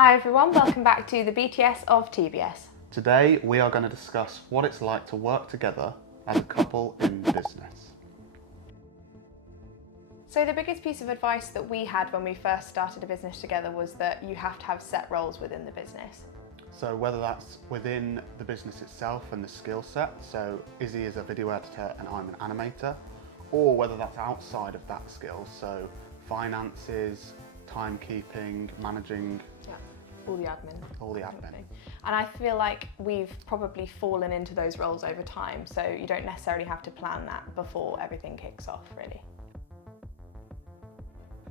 Hi everyone, welcome back to the BTS of TBS. Today we are going to discuss what it's like to work together as a couple in business. So the biggest piece of advice that we had when we first started a business together was that you have to have set roles within the business. So whether that's within the business itself and the skill set, so Izzy is a video editor and I'm an animator, or whether that's outside of that skill, so finances, timekeeping, managing. Yeah, all the admin. All the admin. And I feel like we've probably fallen into those roles over time, so you don't necessarily have to plan that before everything kicks off, really.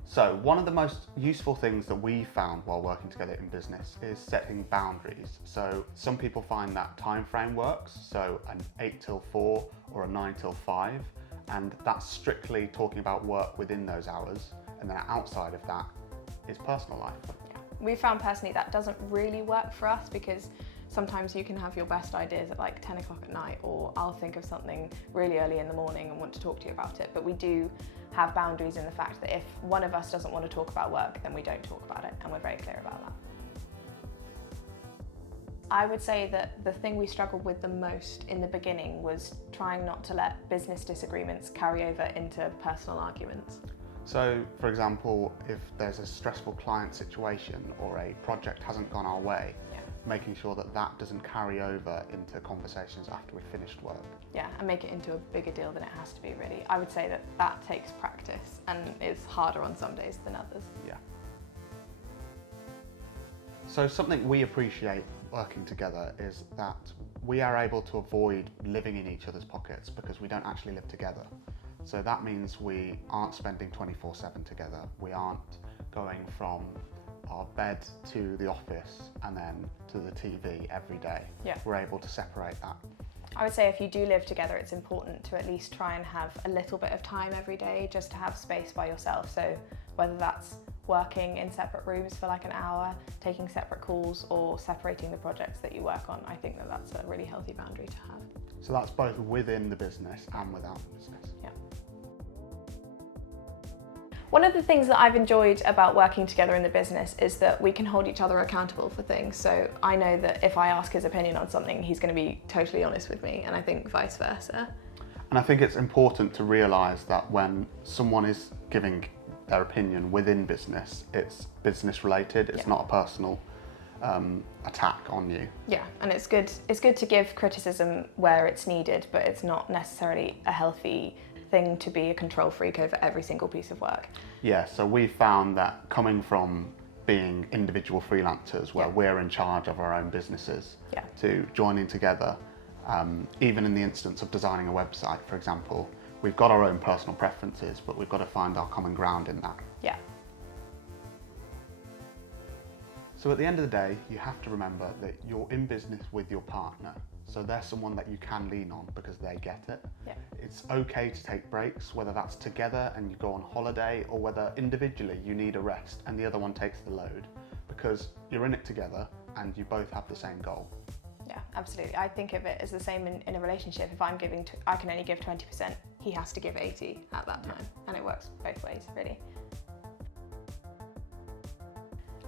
So one of the most useful things that we found while working together in business is setting boundaries. So some people find that time frame works, so an 8 till 4 or a 9 till 5, and that's strictly talking about work within those hours, and then outside of that is personal life. Yeah. We found personally that doesn't really work for us because sometimes you can have your best ideas at like 10 o'clock at night, or I'll think of something really early in the morning and want to talk to you about it. But we do have boundaries in the fact that if one of us doesn't want to talk about work, then we don't talk about it, and we're very clear about that. I would say that the thing we struggled with the most in the beginning was trying not to let business disagreements carry over into personal arguments. So, for example, if there's a stressful client situation or a project hasn't gone our way, making sure that that doesn't carry over into conversations after we've finished work. Yeah, and make it into a bigger deal than it has to be, really. I would say that that takes practice and is harder on some days than others. Yeah. So something we appreciate working together is that we are able to avoid living in each other's pockets because we don't actually live together. So that means we aren't spending 24/7 together. We aren't going from our bed to the office and then to the TV every day. Yeah. We're able to separate that. I would say if you do live together, it's important to at least try and have a little bit of time every day just to have space by yourself. So whether that's working in separate rooms for like an hour, taking separate calls, or separating the projects that you work on, I think that that's a really healthy boundary to have. So that's both within the business and without the business. Yeah. One of the things that I've enjoyed about working together in the business is that we can hold each other accountable for things. So I know that if I ask his opinion on something, he's going to be totally honest with me, and I think vice versa. And I think it's important to realise that when someone is giving their opinion within business, it's business related, it's not a personal attack on you. Yeah, and it's good to give criticism where it's needed, but it's not necessarily a healthy thing to be a control freak over every single piece of work. Yeah, so we found that coming from being individual freelancers where we're in charge of our own businesses to joining together, even in the instance of designing a website, for example, we've got our own personal preferences, but we've got to find our common ground in that. Yeah. So at the end of the day, you have to remember that you're in business with your partner. So they're someone that you can lean on because they get it. Yeah. It's okay to take breaks, whether that's together and you go on holiday, or whether individually you need a rest and the other one takes the load, because you're in it together and you both have the same goal. Yeah, absolutely. I think of it as the same in a relationship. If I'm giving, I can only give 20%, he has to give 80 at that time, and it works both ways, really.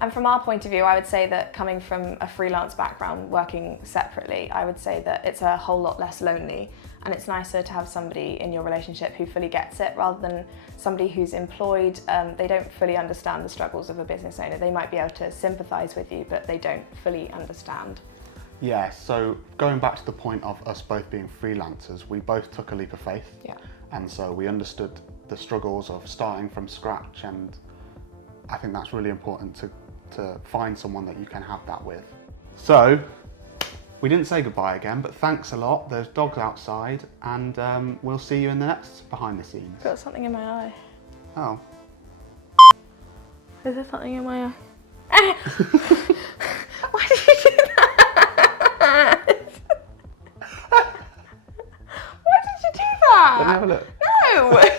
And from our point of view, I would say that coming from a freelance background, working separately, I would say that it's a whole lot less lonely, and it's nicer to have somebody in your relationship who fully gets it rather than somebody who's employed. They don't fully understand the struggles of a business owner. They might be able to sympathise with you, but they don't fully understand. Yeah, so going back to the point of us both being freelancers, we both took a leap of faith. Yeah. And so we understood the struggles of starting from scratch, and I think that's really important to find someone that you can have that with. So, we didn't say goodbye again, but thanks a lot. There's dogs outside, and we'll see you in the next behind the scenes. I've got something in my eye. Oh. Is there something in my eye? Why did you do that? Why did you do that? Let me have a look. No!